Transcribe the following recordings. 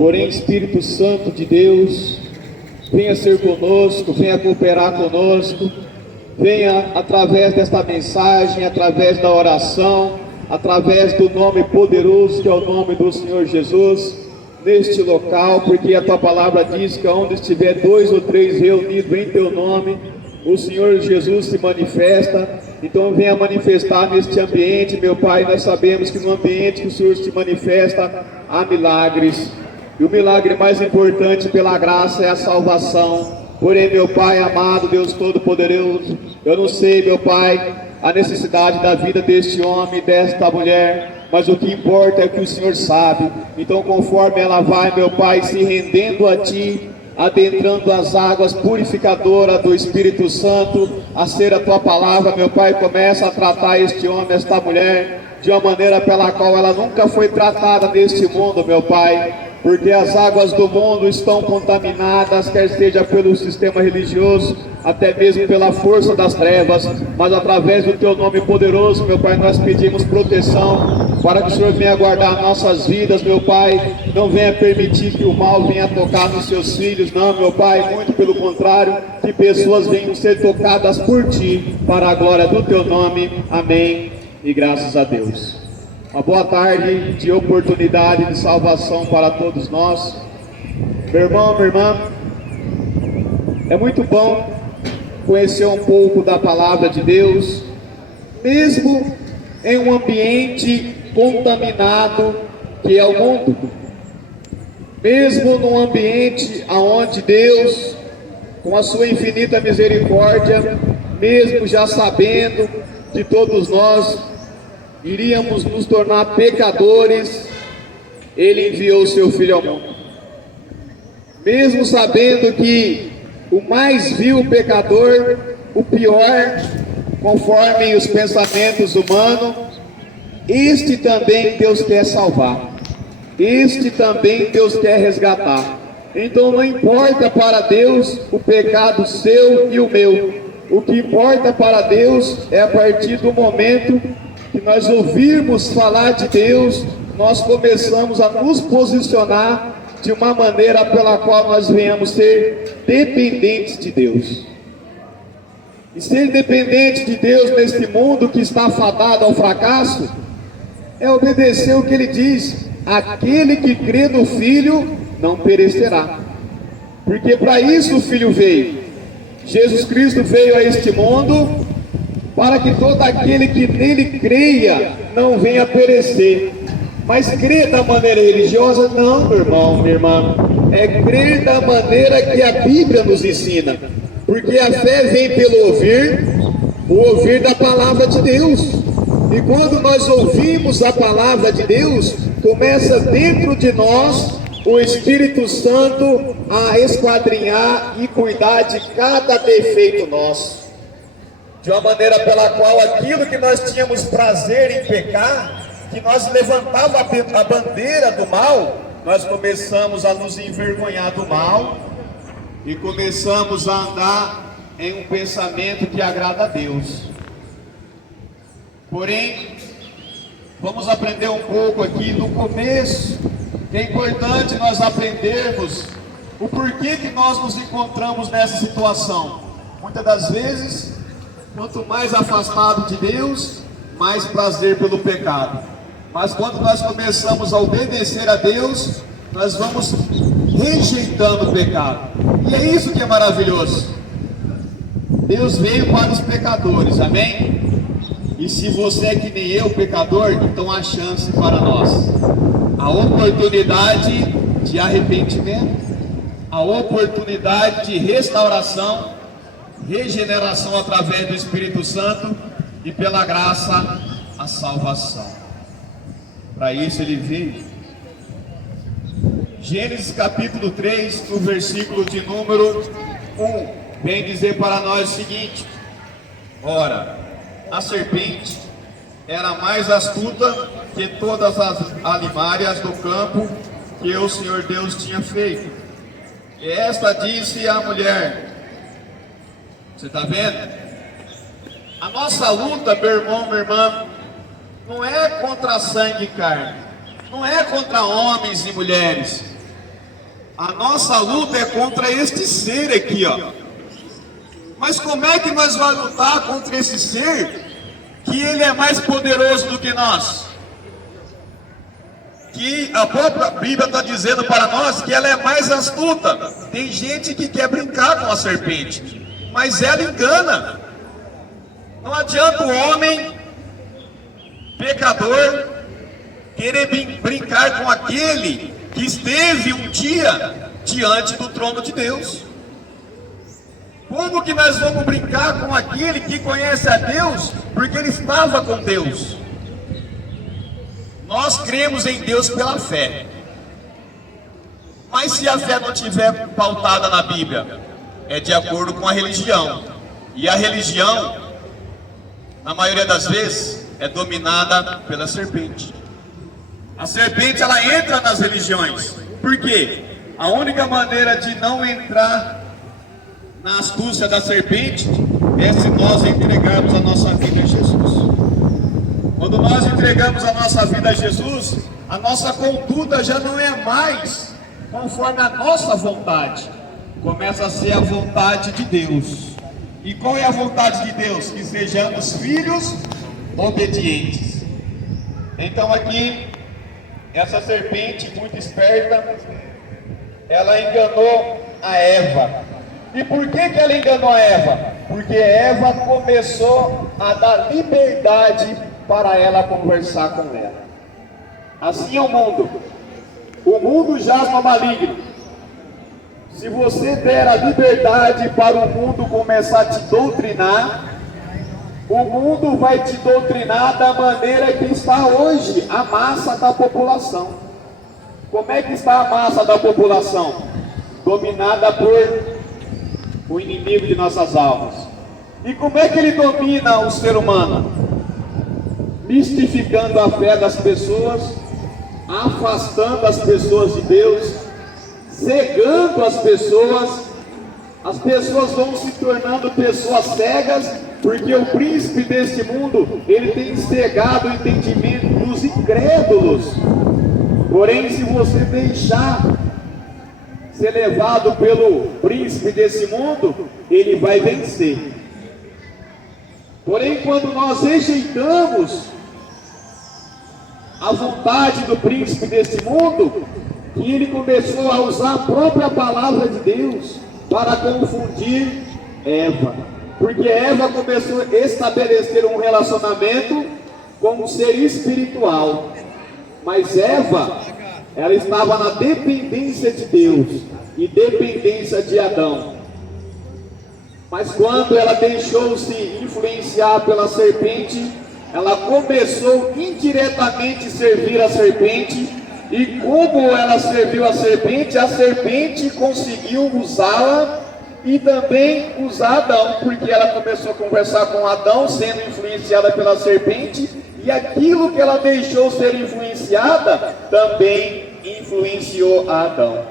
Porém, Espírito Santo de Deus, venha ser conosco, venha cooperar conosco, venha através desta mensagem, através da oração, através do nome poderoso que é o nome do Senhor Jesus, neste local, porque a tua palavra diz que onde estiver 2 ou 3 reunidos em teu nome, o Senhor Jesus se manifesta. Então venha manifestar neste ambiente, meu Pai. Nós sabemos que no ambiente que o Senhor se manifesta há milagres, e o milagre mais importante pela graça é a salvação. Porém, meu Pai amado, Deus Todo-Poderoso, eu não sei, meu Pai, a necessidade da vida deste homem e desta mulher, mas o que importa é que o Senhor sabe. Então, conforme ela vai, meu Pai, se rendendo a Ti, adentrando as águas purificadoras do Espírito Santo, a ser a Tua palavra, meu Pai, começa a tratar este homem, esta mulher, de uma maneira pela qual ela nunca foi tratada neste mundo, meu Pai, porque as águas do mundo estão contaminadas, quer seja pelo sistema religioso, até mesmo pela força das trevas, mas através do Teu nome poderoso, meu Pai, nós pedimos proteção, para que o Senhor venha guardar nossas vidas, meu Pai, não venha permitir que o mal venha tocar nos Seus filhos, não, meu Pai, muito pelo contrário, que pessoas venham ser tocadas por Ti, para a glória do Teu nome, amém, e graças a Deus. Uma boa tarde de oportunidade de salvação para todos nós. Meu irmão, minha irmã, é muito bom conhecer um pouco da palavra de Deus, mesmo em um ambiente contaminado que é o mundo, mesmo num ambiente onde Deus, com a sua infinita misericórdia, mesmo já sabendo que todos nós iríamos nos tornar pecadores, Ele enviou o Seu Filho ao mundo. Mesmo sabendo que o mais vil pecador, o pior, conforme os pensamentos humanos, este também Deus quer salvar, este também Deus quer resgatar. Então não importa para Deus o pecado seu e o meu, o que importa para Deus é a partir do momento que nós ouvirmos falar de Deus, nós começamos a nos posicionar de uma maneira pela qual nós venhamos ser dependentes de Deus. E ser dependente de Deus neste mundo que está fadado ao fracasso, é obedecer o que Ele diz: aquele que crê no Filho não perecerá. Porque para isso o Filho veio. Jesus Cristo veio a este mundo para que todo aquele que nele creia não venha perecer. Mas crer da maneira religiosa, não, meu irmão, minha irmã, é crer da maneira que a Bíblia nos ensina, porque a fé vem pelo ouvir, o ouvir da palavra de Deus. E quando nós ouvimos a palavra de Deus, começa dentro de nós o Espírito Santo a esquadrinhar e cuidar de cada defeito nosso, de uma maneira pela qual aquilo que nós tínhamos prazer em pecar, que nós levantava a bandeira do mal, nós começamos a nos envergonhar do mal e começamos a andar em um pensamento que agrada a Deus. Porém, vamos aprender um pouco aqui no começo, que é importante nós aprendermos o porquê que nós nos encontramos nessa situação. Muitas das vezes, quanto mais afastado de Deus, mais prazer pelo pecado. Mas quando nós começamos a obedecer a Deus, nós vamos rejeitando o pecado. E é isso que é maravilhoso. Deus veio para os pecadores, amém? E se você é que nem eu, pecador, então há chance para nós. A oportunidade de arrependimento, a oportunidade de restauração, regeneração através do Espírito Santo e pela graça, a salvação. Para isso Ele veio. Gênesis capítulo 3, no versículo de número 1, vem dizer para nós o seguinte: ora, a serpente era mais astuta que todas as alimárias do campo que o Senhor Deus tinha feito. E esta disse à mulher: você está vendo? A nossa luta, meu irmão, minha irmã, não é contra sangue e carne, não é contra homens e mulheres, A nossa luta é contra este ser aqui, ó. Mas como é que nós vamos lutar contra esse ser que ele é mais poderoso do que nós? Que a própria Bíblia está dizendo para nós que ela é mais astuta. Tem gente que quer brincar com a serpente, mas ela engana. Não adianta o homem pecador querer brincar com aquele que esteve um dia diante do trono de Deus. Como que nós vamos brincar com aquele que conhece a Deus porque ele estava com Deus? Nós cremos em Deus pela fé. Mas se a fé não estiver pautada na Bíblia, é de acordo com a religião. E a religião, na maioria das vezes, é dominada pela serpente. A serpente, ela entra nas religiões. Por quê? A única maneira de não entrar na astúcia da serpente é se nós entregarmos a nossa vida a Jesus. Quando nós entregamos a nossa vida a Jesus, a nossa conduta já não é mais conforme a nossa vontade, começa a ser a vontade de Deus. E qual é a vontade de Deus? Que sejamos filhos obedientes. Então aqui, essa serpente muito esperta, ela enganou a Eva. E por que ela enganou a Eva? Porque Eva começou a dar liberdade para ela conversar com ela. Assim é o mundo. O mundo jaz no maligno. Se você der a liberdade para o mundo começar a te doutrinar, o mundo vai te doutrinar da maneira que está hoje a massa da população. Como é que está a massa da população? Dominada por o inimigo de nossas almas. E como é que ele domina o ser humano? Mistificando a fé das pessoas, afastando as pessoas de Deus, cegando as pessoas vão se tornando pessoas cegas, porque o príncipe deste mundo, ele tem cegado o entendimento dos incrédulos. Porém, se você deixar ser levado pelo príncipe desse mundo, ele vai vencer. Porém, quando nós rejeitamos a vontade do príncipe desse mundo, que ele começou a usar a própria palavra de Deus para confundir Eva, porque Eva começou a estabelecer um relacionamento com um ser espiritual, mas Eva, ela estava na dependência de Deus e dependência de Adão. Mas quando ela deixou-se influenciar pela serpente, ela começou indiretamente a servir a serpente. E como ela serviu a serpente conseguiu usá-la e também usar Adão, porque ela começou a conversar com Adão, sendo influenciada pela serpente, e aquilo que ela deixou ser influenciada também influenciou a Adão.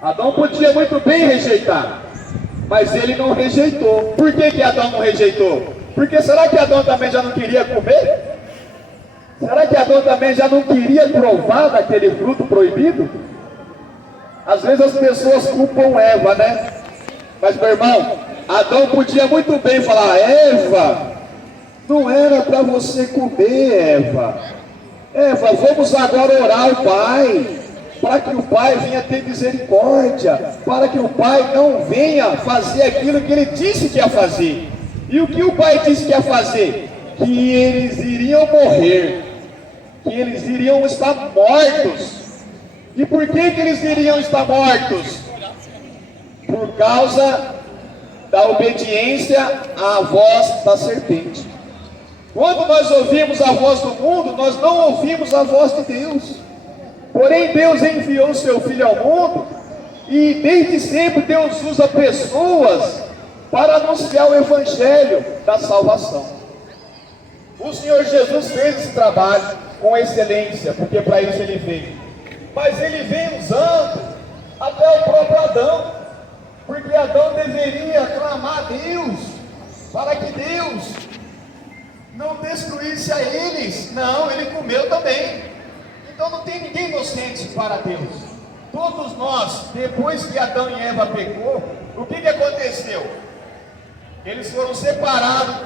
Adão podia muito bem rejeitar, mas ele não rejeitou. Por que Adão não rejeitou? Porque será que Adão também já não queria comer? Será que Adão também já não queria provar daquele fruto proibido? Às vezes as pessoas culpam Eva, né? Mas meu irmão, Adão podia muito bem falar: Eva, não era para você comer, Eva. Eva, vamos agora orar ao Pai, para que o Pai venha ter misericórdia, para que o Pai não venha fazer aquilo que ele disse que ia fazer. E o que o Pai disse que ia fazer? Que eles iriam morrer, que eles iriam estar mortos. E por que eles iriam estar mortos? Por causa da obediência à voz da serpente. Quando nós ouvimos a voz do mundo, nós não ouvimos a voz de Deus. Porém, Deus enviou o seu Filho ao mundo, e desde sempre Deus usa pessoas para anunciar o Evangelho da salvação. O Senhor Jesus fez esse trabalho com excelência, porque para isso Ele veio. Mas Ele veio usando até o próprio Adão, porque Adão deveria clamar a Deus, para que Deus não destruísse a eles. Não, ele comeu também. Então não tem ninguém inocente para Deus. todos nós, depois que Adão e Eva pecou, o que aconteceu? Eles foram separados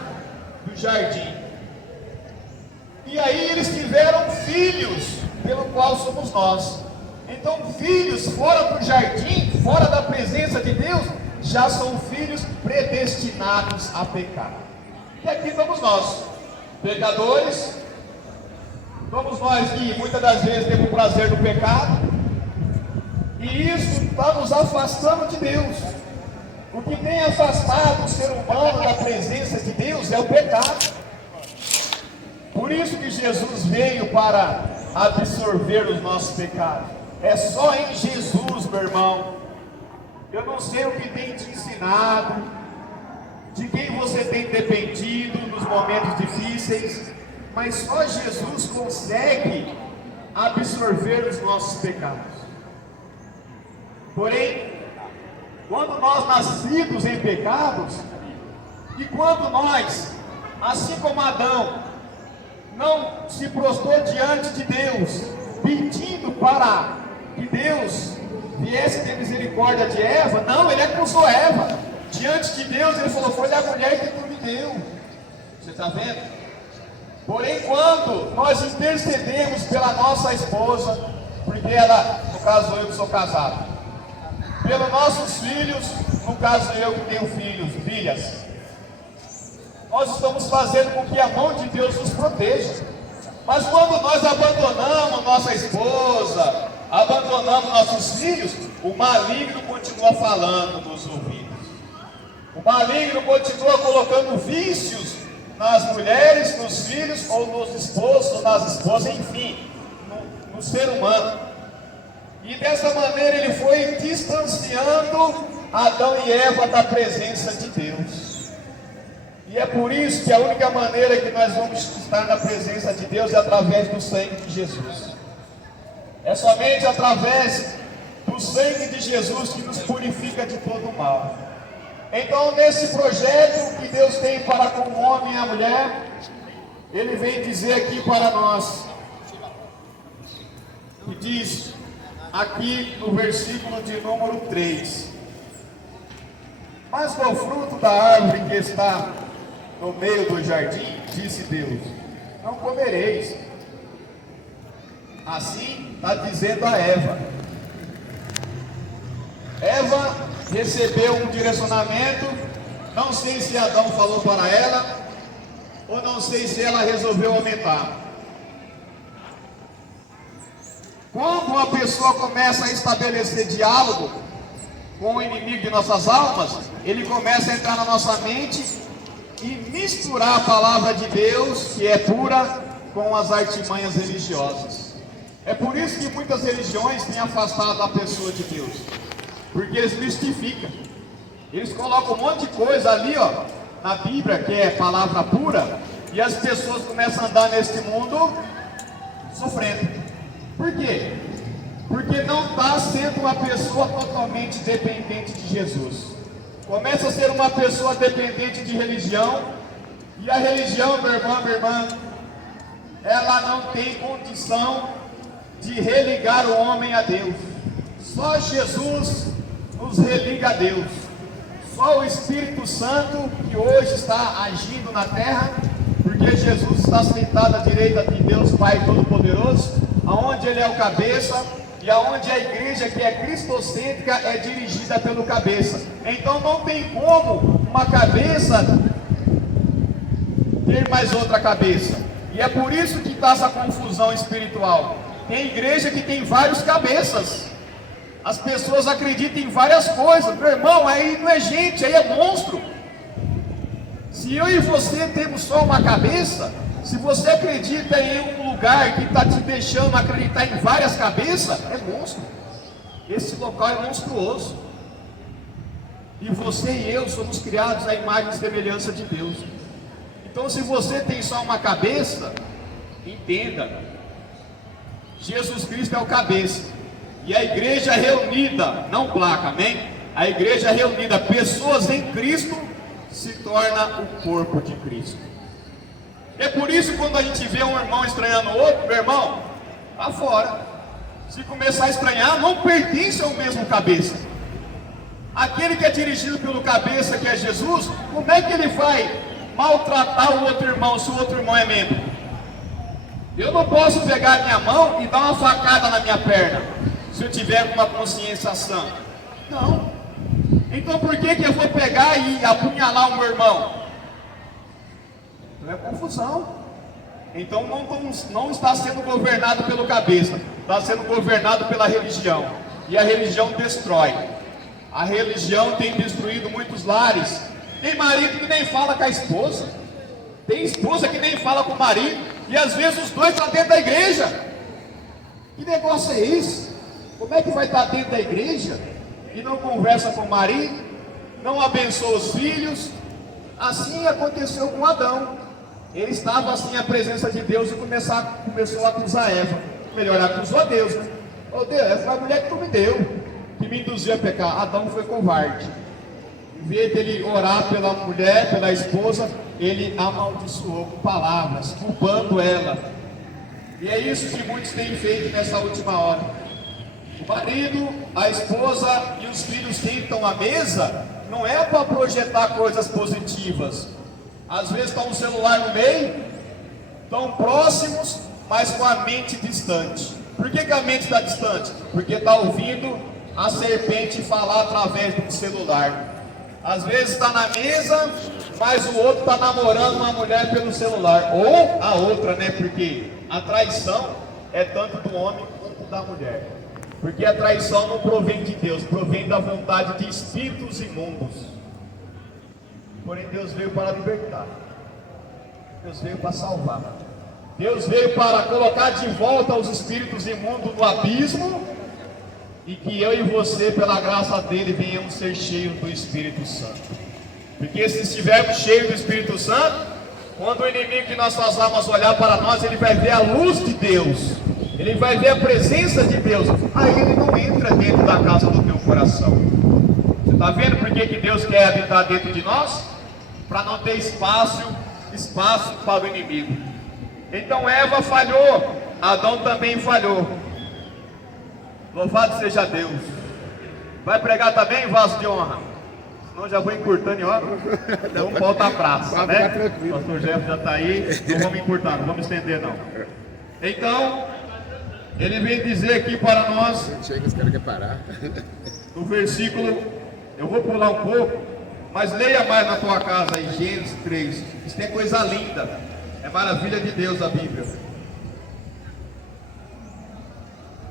do jardim. E aí eles tiveram filhos, pelo qual somos nós. Então, filhos fora do jardim, fora da presença de Deus, já são filhos predestinados a pecar. E aqui estamos nós, pecadores. Somos nós que muitas das vezes temos o prazer do pecado. E isso está nos afastando de Deus. O que tem afastado o ser humano da presença de Deus é o pecado. Por isso que Jesus veio para absorver os nossos pecados. É só em Jesus, meu irmão. Eu não sei o que tem te ensinado, de quem você tem dependido nos momentos difíceis, mas só Jesus consegue absorver os nossos pecados. Porém, quando nós nascidos em pecados, e quando nós, assim como Adão, não se prostrou diante de Deus, pedindo para que Deus viesse ter misericórdia de Eva, não, ele acusou Eva. Diante de Deus, ele falou: foi da mulher que tu me deu. Você está vendo? Porém, quando nós intercedemos pela nossa esposa, porque ela, no caso eu que sou casado, pelos nossos filhos, no caso eu que tenho filhas, nós estamos fazendo com que a mão de Deus nos proteja. Mas quando nós abandonamos nossa esposa, abandonamos nossos filhos, o maligno continua falando nos ouvidos. O maligno continua colocando vícios nas mulheres, nos filhos, ou nos esposos, ou nas esposas, enfim, no ser humano. E dessa maneira ele foi distanciando Adão e Eva da presença de Deus. E é por isso que a única maneira que nós vamos estar na presença de Deus é através do sangue de Jesus. É somente através do sangue de Jesus que nos purifica de todo o mal. Então, nesse projeto que Deus tem para com o homem e a mulher, Ele vem dizer aqui para nós, que diz aqui no versículo de número 3: mas do fruto da árvore que está no meio do jardim, disse Deus, não comereis. Assim está dizendo a Eva. Eva recebeu um direcionamento, não sei se Adão falou para ela, ou não sei se ela resolveu aumentar. Quando uma pessoa começa a estabelecer diálogo com o inimigo de nossas almas, ele começa a entrar na nossa mente e misturar a palavra de Deus, que é pura, com as artimanhas religiosas. É por isso que muitas religiões têm afastado a pessoa de Deus, porque eles mistificam. Eles colocam um monte de coisa ali, ó, na Bíblia, que é palavra pura, e as pessoas começam a andar neste mundo sofrendo. Por quê? Porque não está sendo uma pessoa totalmente dependente de Jesus. Começa a ser uma pessoa dependente de religião, e a religião, meu irmão, minha irmã, ela não tem condição de religar o homem a Deus. Só Jesus nos religa a Deus. Só o Espírito Santo, que hoje está agindo na terra, porque Jesus está sentado à direita de Deus Pai Todo-Poderoso, aonde Ele é o cabeça, e aonde a igreja, que é cristocêntrica, é dirigida pelo cabeça. Então não tem como uma cabeça ter mais outra cabeça. E é por isso que está essa confusão espiritual. Tem igreja que tem vários cabeças. As pessoas acreditam em várias coisas. Meu irmão, aí não é gente, aí é monstro. Se eu e você temos só uma cabeça, se você acredita em um lugar que está te deixando acreditar em várias cabeças, é monstro. Esse local é monstruoso. E você e eu somos criados à imagem e semelhança de Deus. Então, se você tem só uma cabeça, entenda, Jesus Cristo é o cabeça. E a igreja reunida, não placa, amém? A igreja reunida, pessoas em Cristo, se torna o corpo de Cristo. É por isso que quando a gente vê um irmão estranhando o outro, meu irmão, está fora. Se começar a estranhar, não pertence ao mesmo cabeça. Aquele que é dirigido pelo cabeça, que é Jesus, como é que ele vai maltratar o outro irmão, se o outro irmão é membro? Eu não posso pegar minha mão e dar uma facada na minha perna, se eu tiver uma consciência sã. Não. Então por que eu vou pegar e apunhalar o meu irmão? Então é confusão. Então não está sendo governado pelo cabeça, está sendo governado pela religião. E a religião destrói. A religião tem destruído muitos lares. Tem marido que nem fala com a esposa. Tem esposa que nem fala com o marido. E às vezes os dois estão dentro da igreja. Que negócio é esse? Como é que vai estar dentro da igreja e não conversa com o marido, não abençoa os filhos? Assim aconteceu com Adão. Ele estava assim à presença de Deus e começou a acusar Eva. Melhor, acusou a Deus, né? Ô Deus, essa foi a mulher que tu me deu, que me induziu a pecar. Adão foi covarde. Em vez dele orar pela mulher, pela esposa, ele amaldiçoou com palavras, culpando ela. E é isso que muitos têm feito nessa última hora. O marido, a esposa e os filhos sentam à mesa, não é para projetar coisas positivas. Às vezes está um celular no meio, estão próximos, mas com a mente distante. Por que a mente está distante? Porque está ouvindo a serpente falar através do celular. Às vezes está na mesa, mas o outro está namorando uma mulher pelo celular. Ou a outra, né? Porque a traição é tanto do homem quanto da mulher. Porque a traição não provém de Deus, provém da vontade de espíritos imundos. Porém Deus veio para libertar. Deus veio para salvar. Deus veio para colocar de volta os espíritos imundos no abismo. E que eu e você, pela graça dele, venhamos ser cheios do Espírito Santo. Porque se estivermos cheios do Espírito Santo, quando o inimigo de nossas almas olhar para nós, ele vai ver a luz de Deus, ele vai ver a presença de Deus. Aí ele não entra dentro da casa do teu coração. Você está vendo por que Deus quer habitar dentro de nós? Para não ter espaço para o inimigo. Então Eva falhou, Adão também falhou. Louvado seja Deus. Vai pregar também, vaso de honra? Senão já vou encurtando em hora. Vamos voltar à praça, né? O pastor Jeff já está aí. Não vamos encurtar, não vamos estender não. Então, ele vem dizer aqui para nós, chega, os caras querem parar. no versículo, eu vou pular um pouco, mas leia mais na tua casa aí, Gênesis 3. Isso tem coisa linda. É maravilha de Deus a Bíblia.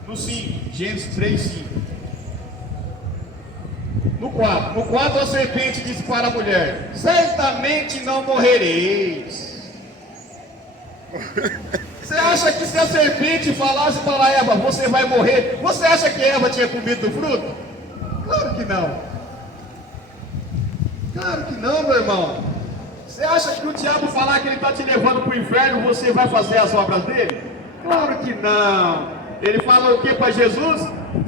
No 5, Gênesis 3, 5. No 4 a serpente disse para a mulher: certamente não morrereis. Você acha que se a serpente falasse para Eva, você vai morrer, você acha que Eva tinha comido do fruto? Claro que não. Claro que não, meu irmão. Você acha que o diabo falar que ele está te levando para o inferno, você vai fazer as obras dele? Claro que não. Ele fala o que para Jesus?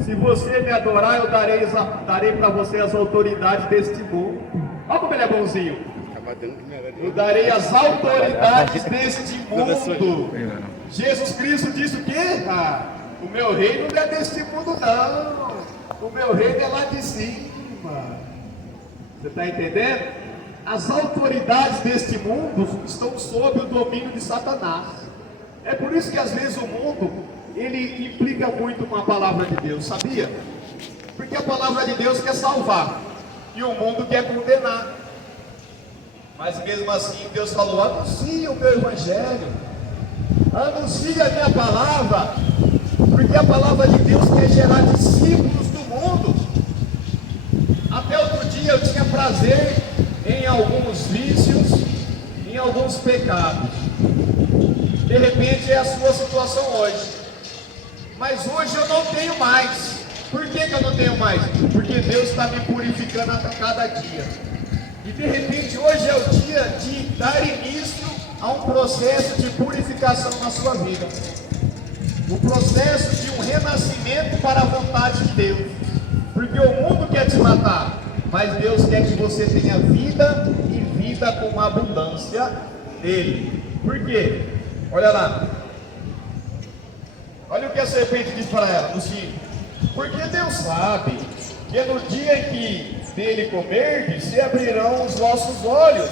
Se você me adorar, eu darei para você as autoridades deste mundo. Olha como ele é bonzinho. Eu darei as autoridades deste mundo. Jesus Cristo disse o quê? O meu reino não é deste mundo não. O meu reino é lá de cima. Você está entendendo? As autoridades deste mundo estão sob o domínio de Satanás. É por isso que às vezes o mundo ele implica muito com a palavra de Deus, sabia? Porque a palavra de Deus quer salvar e o mundo quer condenar. Mas mesmo assim Deus falou: anuncie o meu evangelho, anuncie a minha palavra, porque a palavra de Deus quer gerar discípulos do mundo. Até outro dia eu tinha prazer em alguns vícios, em alguns pecados. De repente é a sua situação hoje. Mas hoje eu não tenho mais. Por que eu não tenho mais? Porque Deus está me purificando a cada dia. E de repente hoje é o dia de dar início a um processo de purificação na sua vida. O processo de um renascimento para a vontade de Deus. Porque o mundo quer te matar, mas Deus quer que você tenha vida e vida com abundância dele. Por quê? Olha lá. Olha o que a serpente diz para ela, no 5. Porque Deus sabe que no dia em que dele comerdes, se abrirão os vossos olhos,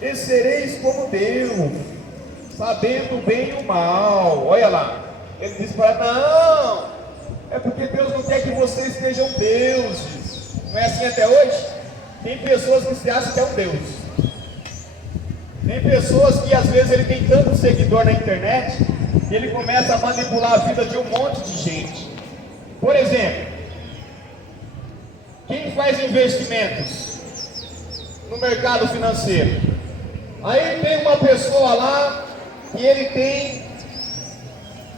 e sereis como Deus, sabendo o bem e o mal. Olha lá, ele diz para ela, não, é porque Deus não quer que vocês sejam deuses. Não é assim até hoje? Tem pessoas que se acham que é um Deus. Tem pessoas que às vezes ele tem tanto seguidor na internet, que ele começa a manipular a vida de um monte de gente. Por exemplo, quem faz investimentos no mercado financeiro? Aí tem uma pessoa lá e ele tem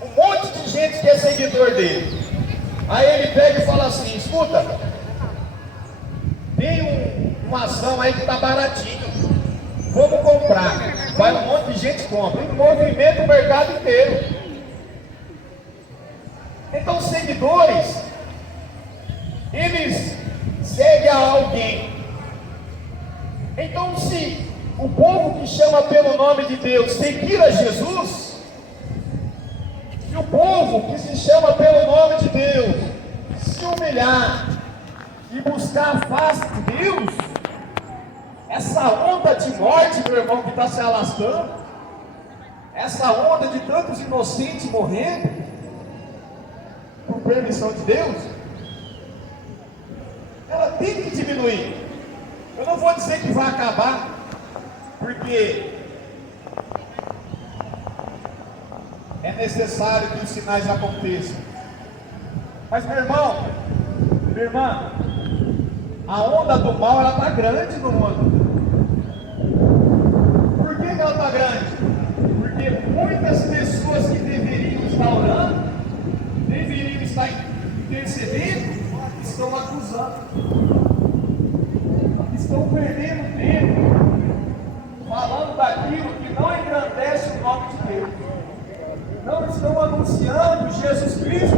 um monte de gente que é seguidor dele. Aí ele pega e fala assim, escuta, tem uma ação aí que está baratinho, vamos comprar. Vai um monte de gente compra, e movimenta o mercado inteiro. Então os seguidores, eles seguem a alguém. Então se o povo que chama pelo nome de Deus seguir a Jesus, e o povo que se chama pelo nome de Deus se humilhar e buscar a face de Deus, essa onda de morte, meu irmão, que está se alastrando, essa onda de tantos inocentes morrendo por permissão de Deus, ela tem que diminuir. Eu não vou dizer que vai acabar, porque é necessário que os sinais aconteçam. Mas meu irmão, minha irmã, a onda do mal ela está grande no mundo. Por que ela está grande? Porque muitas pessoas que deveriam estar orando, deveriam estar intercedendo, estão acusando, estão perdendo tempo falando daquilo que não engrandece o nome de Deus, não estão anunciando Jesus Cristo.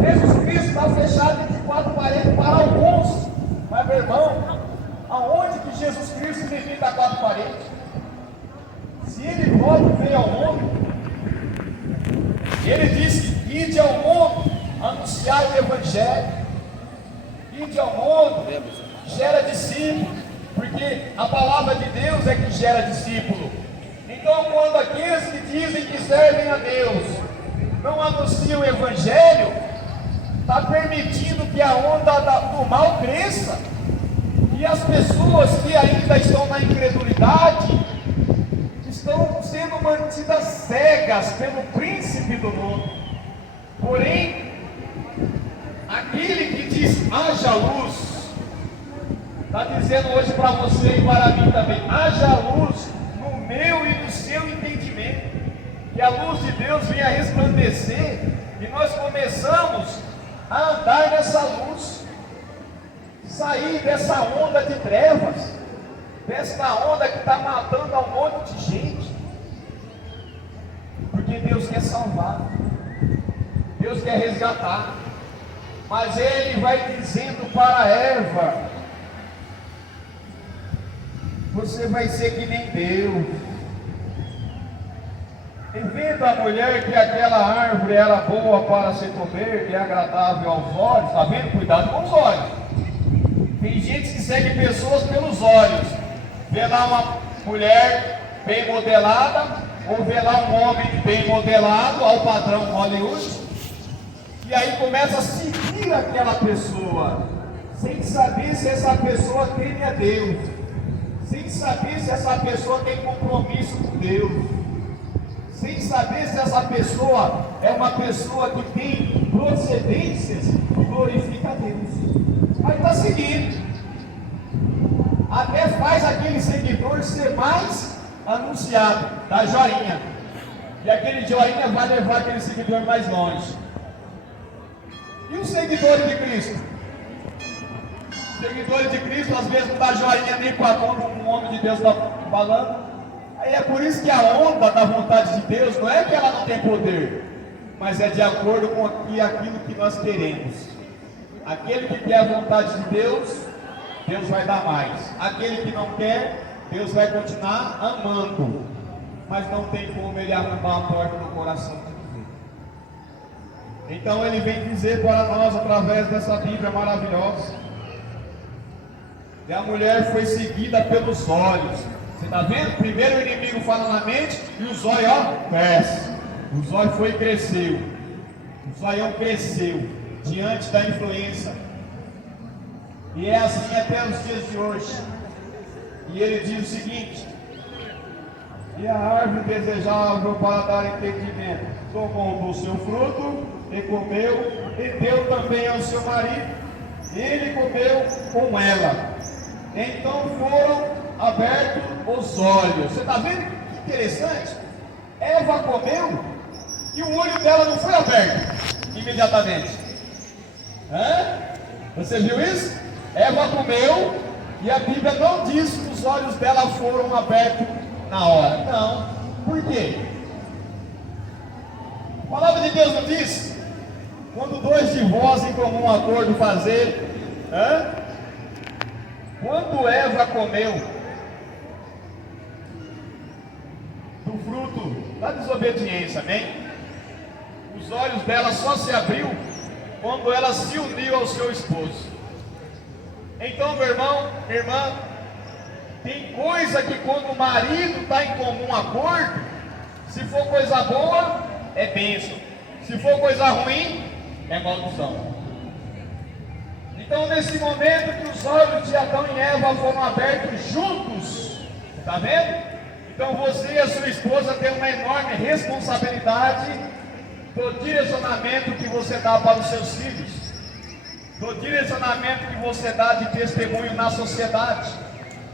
Jesus Cristo está fechado entre quatro paredes para alguns, mas meu irmão, aonde que Jesus Cristo limita a quatro paredes? Se ele próprio veio ao mundo, ele disse: ide ao mundo, anunciar o Evangelho, ide ao mundo, gera discípulos, porque a palavra de Deus é que gera discípulo. Então, quando aqueles que dizem que servem a Deus não anunciam o Evangelho, está permitindo que a onda do mal cresça, e as pessoas que ainda estão na incredulidade estão sendo mantidas cegas pelo príncipe do mundo. Porém, aquele que diz haja luz, está dizendo hoje para você e para mim também, haja luz no meu e no seu entendimento, que a luz de Deus venha resplandecer e nós começamos a andar nessa luz, sair dessa onda de trevas, dessa onda que está matando um monte de gente, porque Deus quer salvar, Deus quer resgatar, mas Ele vai dizendo para Eva: você vai ser que nem Deus. E vendo a mulher que aquela árvore era boa para se comer, que é agradável aos olhos, está vendo? Cuidado com os olhos. Tem gente que segue pessoas pelos olhos, vê lá uma mulher bem modelada, ou vê lá um homem bem modelado, ao padrão Hollywood, e aí começa a seguir aquela pessoa, sem saber se essa pessoa teme a Deus, sem saber se essa pessoa tem compromisso com Deus, sem saber se essa pessoa é uma pessoa que tem procedências que glorifica a Deus. Aí está seguindo, até faz aquele seguidor ser mais anunciado, dá joinha, e aquele joinha vai levar aquele seguidor mais longe. E os seguidores de Cristo? Seguidores de Cristo às vezes não dá joinha nem com a mão como um homem de Deus está falando. Aí é por isso que a onda da vontade de Deus não é que ela não tem poder, mas é de acordo com aquilo que nós queremos. Aquele que quer a vontade de Deus, Deus vai dar mais. Aquele que não quer, Deus vai continuar amando, mas não tem como Ele arrombar a porta do coração de ninguém. Então ele vem dizer para nós, através dessa Bíblia maravilhosa, que a mulher foi seguida pelos olhos. Você está vendo? Primeiro o inimigo fala na mente e os olhos, ó, cresce. Os olhos foi e cresceu. O zoião cresceu diante da influência. E é assim até os dias de hoje. E ele diz o seguinte: e a árvore desejável para dar entendimento tomou do seu fruto e comeu, e deu também ao seu marido, e ele comeu com ela. Então foram abertos os olhos. Você está vendo que interessante? Eva comeu e o olho dela não foi aberto imediatamente. Você viu isso? Eva comeu e a Bíblia não diz que os olhos dela foram abertos na hora. Não. Por quê? A palavra de Deus não diz: quando dois de vós em comum acordo fazer. Quando Eva comeu do fruto da desobediência, amém? Os olhos dela só se abriu quando ela se uniu ao seu esposo. Então, meu irmão, minha irmã, tem coisa que quando o marido está em comum acordo, se for coisa boa, é bênção. Se for coisa ruim, é maldição. Então, nesse momento que os olhos de Adão e Eva foram abertos juntos, está vendo? Então você e a sua esposa têm uma enorme responsabilidade do direcionamento que você dá para os seus filhos, do direcionamento que você dá de testemunho na sociedade,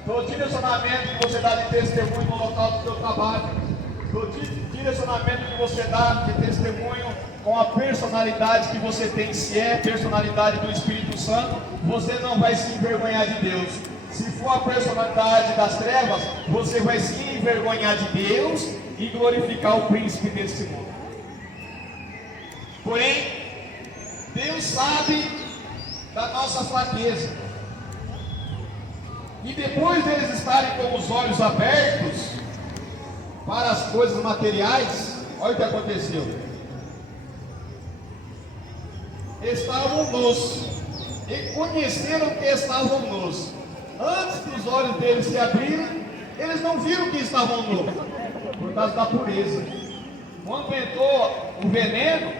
do direcionamento que você dá de testemunho no local do seu trabalho, do direcionamento que você dá de testemunho com a personalidade que você tem. Se é personalidade do Espírito Santo, você não vai se envergonhar de Deus. Se for a personalidade das trevas, você vai se envergonhar de Deus e glorificar o príncipe deste mundo. Porém, Deus sabe da nossa fraqueza. E depois deles estarem com os olhos abertos para as coisas materiais, olha o que aconteceu. Estavam nus e conheceram que estavam nus. Antes dos olhos deles se abrirem, eles não viram que estavam nus, por causa da pureza. Quando entrou o veneno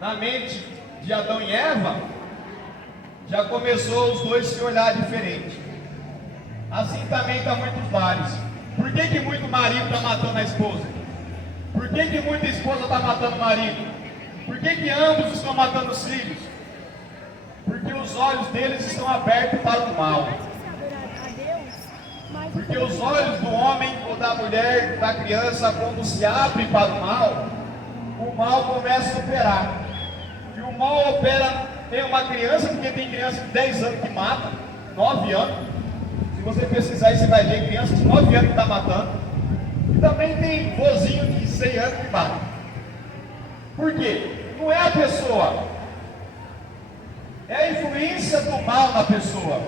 na mente de Adão e Eva, já começou os dois se olhar diferente. Assim também está muitos lares. Por que muito marido está matando a esposa? Por que muita esposa está matando o marido? Por que ambos estão matando os filhos? Porque os olhos deles estão abertos para o mal. Porque os olhos do homem ou da mulher, da criança, quando se abrem para o mal começa a operar. E o mal opera. Tem uma criança, porque tem criança de 10 anos que mata, 9 anos. Se você pesquisar, você vai ver criança de 9 anos que está matando. E também tem vozinho de 100 anos que mata. Por quê? Não é a pessoa, é a influência do mal na pessoa.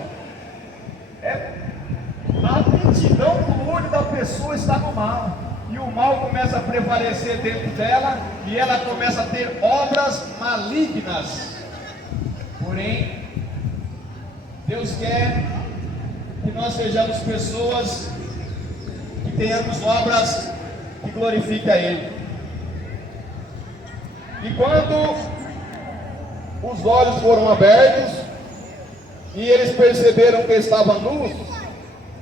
É a aptidão do olho da pessoa está no mal. E o mal começa a prevalecer dentro dela, e ela começa a ter obras malignas. Porém, Deus quer que nós sejamos pessoas que tenhamos obras que glorifiquem a Ele. E quando os olhos foram abertos e eles perceberam que estavam nus,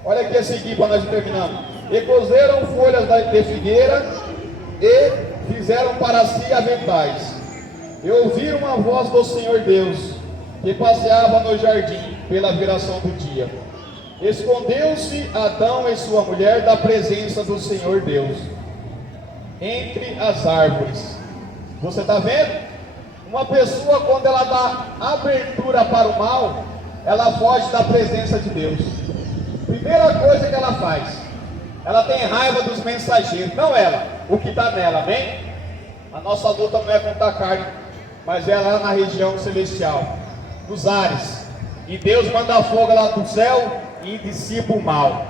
olha aqui a seguir para nós terminarmos. E cozeram folhas de figueira e fizeram para si aventais. E ouviram a voz do Senhor Deus, que passeava no jardim pela viração do dia. Escondeu-se Adão e sua mulher da presença do Senhor Deus entre as árvores. Você está vendo? Uma pessoa, quando ela dá abertura para o mal, ela foge da presença de Deus. Primeira coisa que ela faz, ela tem raiva dos mensageiros. Não ela, o que está nela, amém? A nossa luta não é contra a carne, mas é lá na região celestial, nos ares. E Deus manda fogo lá do céu e dissipa o mal.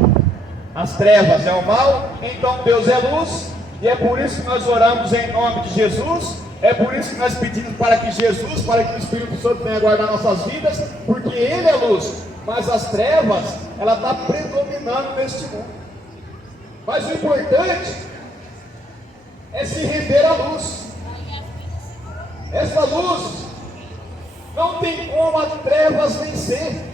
As trevas é o mal, então Deus é luz. E é por isso que nós oramos em nome de Jesus, É por isso que nós pedimos para que Jesus, para que o Espírito Santo venha guardar nossas vidas, porque Ele é luz, mas as trevas, ela está predominando neste mundo. Mas o importante é se render à luz. Essa luz não tem como as trevas vencer.